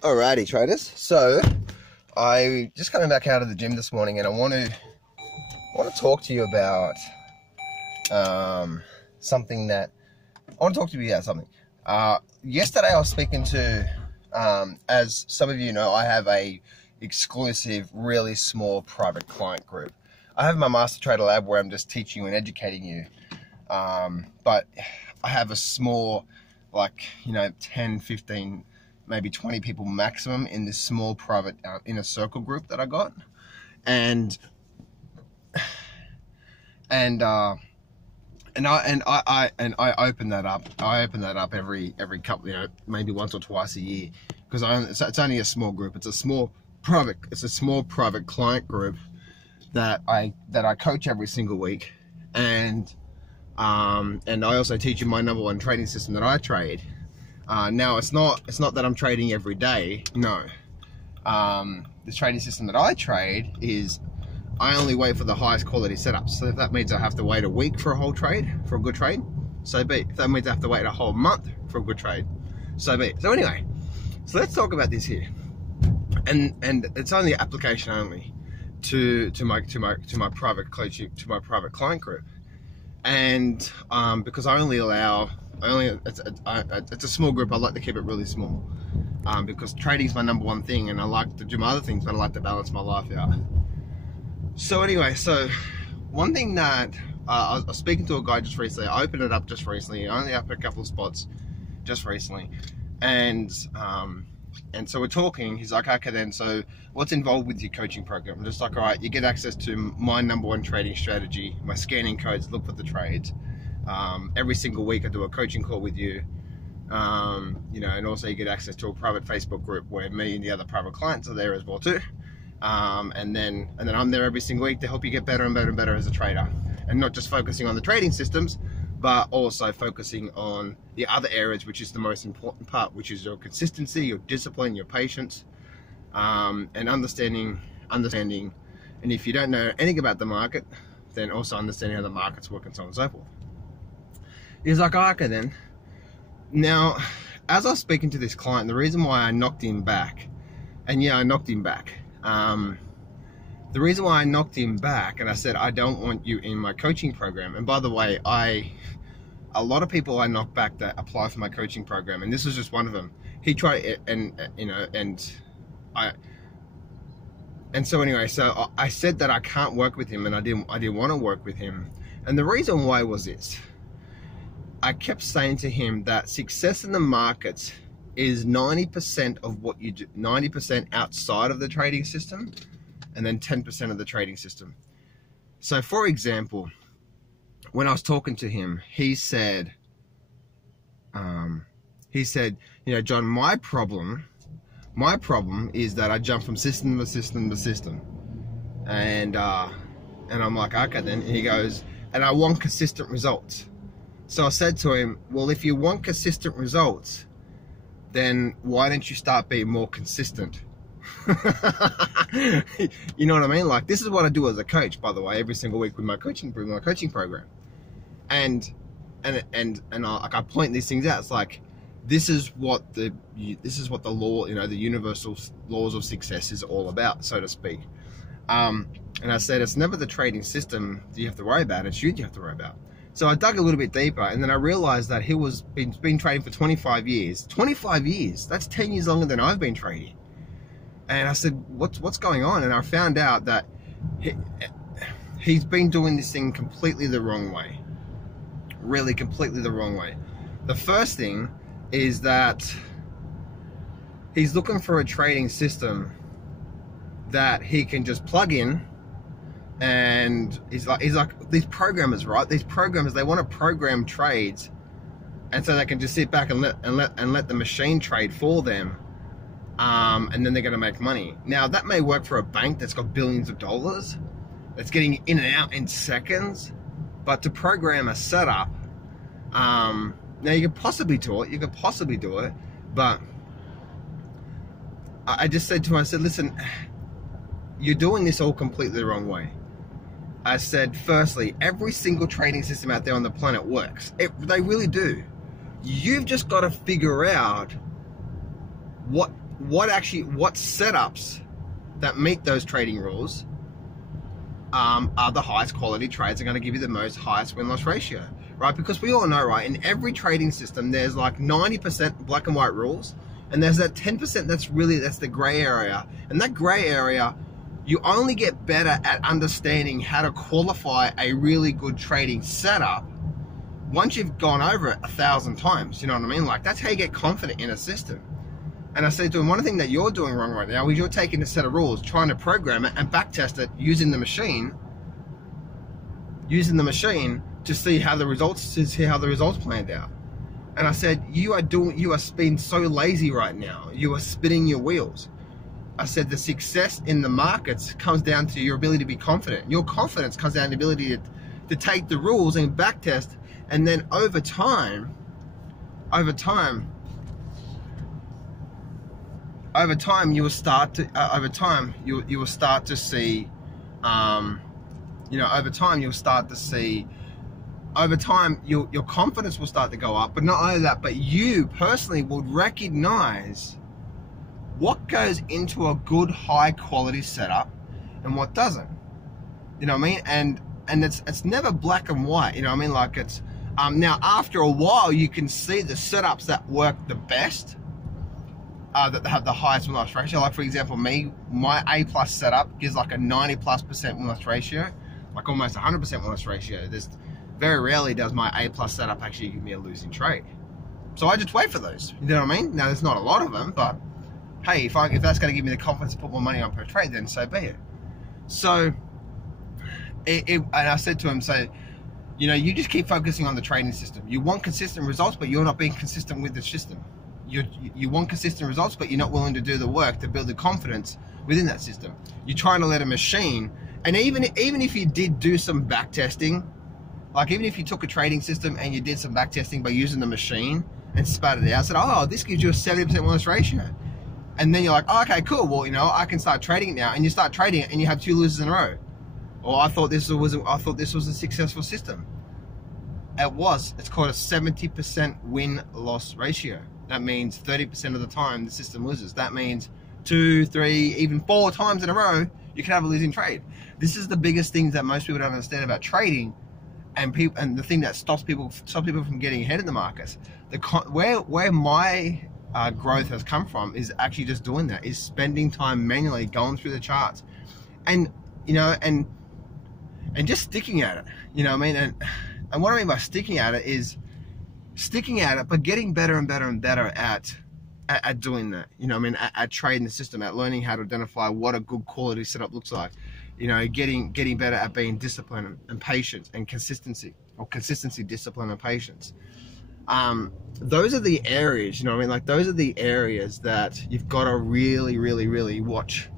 Alrighty, traders. So I just coming back out of the gym this morning, and I want to talk to you about something. Yesterday I was speaking to, as some of you know, I have a exclusive, really small private client group. I have my Master Trader Lab where I'm just teaching you and educating you, but I have a small, 10, 15, maybe 20 people maximum in this small private inner circle group that I got, and I open that up. I open that up every couple, maybe once or twice a year, because it's only a small group. It's a small private client group that I coach every single week, and I also teach you my #1 trading system that I trade. Now it's not that I'm trading every day. No, the trading system that I trade is I only wait for the highest quality setups. So if that means I have to wait a week for a good trade, so be it. If that means I have to wait a whole month for a good trade, so be it. So anyway, so let's talk about this here, and it's only application only to my private coaching, to my private client group, and because it's a small group. I like to keep it really small, because trading is my #1 thing, and I like to do my other things, but I like to balance my life out. So anyway, so one thing that I was speaking to a guy just recently. I opened it up just recently. I only opened a couple of spots just recently, and so we're talking. He's like, okay, then, so what's involved with your coaching program? I'm just like, all right, you get access to my #1 trading strategy, my scanning codes, look for the trades. Every single week I do a coaching call with you, and also you get access to a private Facebook group where me and the other private clients are there as well too. And then I'm there every single week to help you get better and better and better as a trader, and not just focusing on the trading systems, but also focusing on the other areas, which is the most important part, which is your consistency, your discipline, your patience, and understanding. And if you don't know anything about the market, then also understanding how the markets work and so on and so forth. He's like, oh, okay then. Now, as I was speaking to this client, the reason why I knocked him back, and yeah, I knocked him back. The reason why I knocked him back, and I said, I don't want you in my coaching program. And by the way, a lot of people I knock back that apply for my coaching program, and this is just one of them. He tried it, so anyway, so I said that I can't work with him, and I didn't want to work with him. And the reason why was this. I kept saying to him that success in the markets is 90% of what you do, 90% outside of the trading system, and then 10% of the trading system. So for example, when I was talking to him, he said, John, my problem is that I jump from system to system to system. And I'm like, okay then. And he goes, and I want consistent results. So I said to him, well, if you want consistent results, then why don't you start being more consistent? You know what I mean? Like, this is what I do as a coach, by the way, every single week with my coaching program. And I point these things out. It's like, this is what the law, the universal laws of success is all about, so to speak. And I said, it's never the trading system that you have to worry about, it's you have to worry about. So I dug a little bit deeper, and then I realized that he was been trading for 25 years. 25 years, that's 10 years longer than I've been trading. And I said, what's going on? And I found out that he's been doing this thing completely the wrong way. Really completely the wrong way. The first thing is that he's looking for a trading system that he can just plug in. And he's like these programmers, right? These programmers, they want to program trades, and so they can just sit back and let the machine trade for them, and then they're going to make money. Now that may work for a bank that's got billions of dollars, that's getting in and out in seconds, but to program a setup, now you could possibly do it, but I just said to him, I said, listen, you're doing this all completely the wrong way. I said, firstly, every single trading system out there on the planet works. They really do. You've just got to figure out what what setups that meet those trading rules are the highest quality trades, are going to give you the highest win-loss ratio, right? Because we all know, right, in every trading system, there's like 90% black and white rules, and there's that 10% that's the gray area. And that gray area, you only get better at understanding how to qualify a really good trading setup once you've gone over it 1,000 times. You know what I mean? Like, that's how you get confident in a system. And I said to him, one thing that you're doing wrong right now is you're taking a set of rules, trying to program it and backtest it using the machine to see how the results planned out. And I said, you are being so lazy right now. You are spinning your wheels. I said, the success in the markets comes down to your ability to be confident. Your confidence comes down to the ability to take the rules and backtest, and then over time, you will start to see, your confidence will start to go up. But not only that, but you personally will recognize what goes into a good high quality setup and what doesn't. You know what I mean? And it's never black and white. You know what I mean? Like, it's now after a while you can see the setups that work the best, that have the highest win-loss ratio. Like, for example, my A+ setup gives like a 90+% win-loss ratio, like almost 100% win-loss ratio. There's very rarely does my A+ setup actually give me a losing trade. So I just wait for those. You know what I mean? Now, there's not a lot of them, but hey, if that's going to give me the confidence to put more money on per trade, then so be it. So, and I said to him, so, you know, you just keep focusing on the trading system. You want consistent results, but you're not being consistent with the system. You want consistent results, but you're not willing to do the work to build the confidence within that system. You're trying to let a machine, and even if you did do some back testing, like even if you took a trading system and you did some back testing by using the machine and spat it out, said, oh, this gives you a 70% win-loss ratio. And then you're like, oh, okay, cool. Well, you know, I can start trading it now. And you start trading it and you have 2 losers in a row. Or I thought this was a successful system. It's called a 70% win-loss ratio. That means 30% of the time the system loses. That means 2, 3, even 4 times in a row you can have a losing trade. This is the biggest thing that most people don't understand about trading, and the thing that stops people from getting ahead in the markets. Where my growth has come from is actually just doing that, is spending time manually going through the charts, and you know, and just sticking at it. You know what I mean? And what I mean by sticking at it is sticking at it, but getting better and better and better at doing that. You know what I mean? At trading the system, at learning how to identify what a good quality setup looks like. You know, getting better at being disciplined and patience and consistency, or consistency, discipline, and patience. Those are the areas, you know what I mean? Like, those are the areas that you've got to really, really, really watch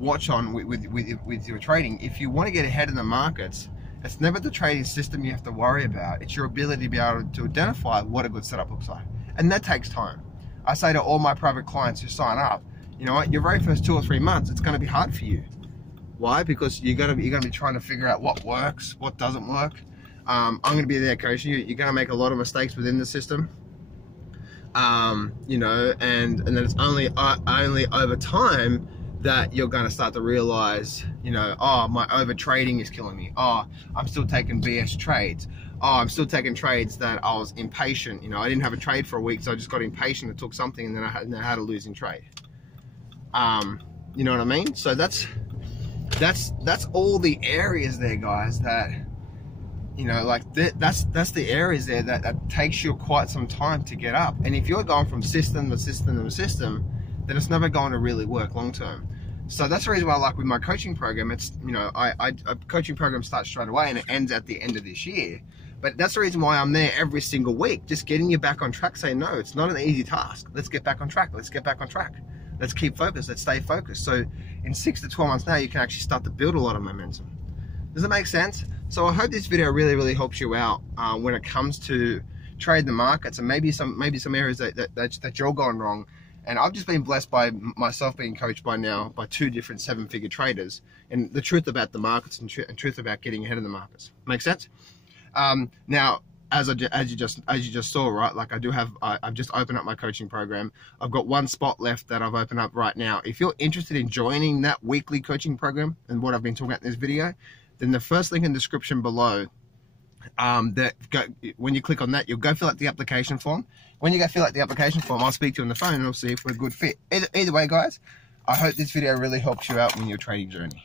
on with your trading. If you want to get ahead in the markets, it's never the trading system you have to worry about. It's your ability to be able to identify what a good setup looks like. And that takes time. I say to all my private clients who sign up, you know what, your very first 2 or 3 months, it's going to be hard for you. Why? Because you're going to be trying to figure out what works, what doesn't work. I'm going to be there coaching you. You're going to make a lot of mistakes within the system. You know, and then it's only over time that you're going to start to realize, you know, oh, my over trading is killing me. Oh, I'm still taking BS trades. Oh, I'm still taking trades that I was impatient. You know, I didn't have a trade for a week, so I just got impatient and took something, and then I had a losing trade. You know what I mean? So that's all the areas there, guys, that, you know, like that's the areas there that takes you quite some time to get up. And if you're going from system to system to system, then it's never going to really work long term. So that's the reason why I like with my coaching program, it's, you know, a coaching program starts straight away and it ends at the end of this year. But that's the reason why I'm there every single week, just getting you back on track, saying, no, it's not an easy task. Let's get back on track. Let's get back on track. Let's keep focused. Let's stay focused. So in 6 to 12 months now, you can actually start to build a lot of momentum. Does that make sense? So I hope this video really, really helps you out when it comes to trade the markets, and maybe some areas that you're going wrong. And I've just been blessed by myself being coached by 2 different 7-figure traders, and the truth about the markets and truth about getting ahead of the markets. Make sense? Now, as you just saw, right? Like I do have, I've just opened up my coaching program. I've got one spot left that I've opened up right now. If you're interested in joining that weekly coaching program and what I've been talking about in this video, then the first link in the description below, when you click on that, you'll go fill out the application form. When you go fill out the application form, I'll speak to you on the phone and we'll see if we're a good fit. Either way, guys, I hope this video really helps you out in your trading journey.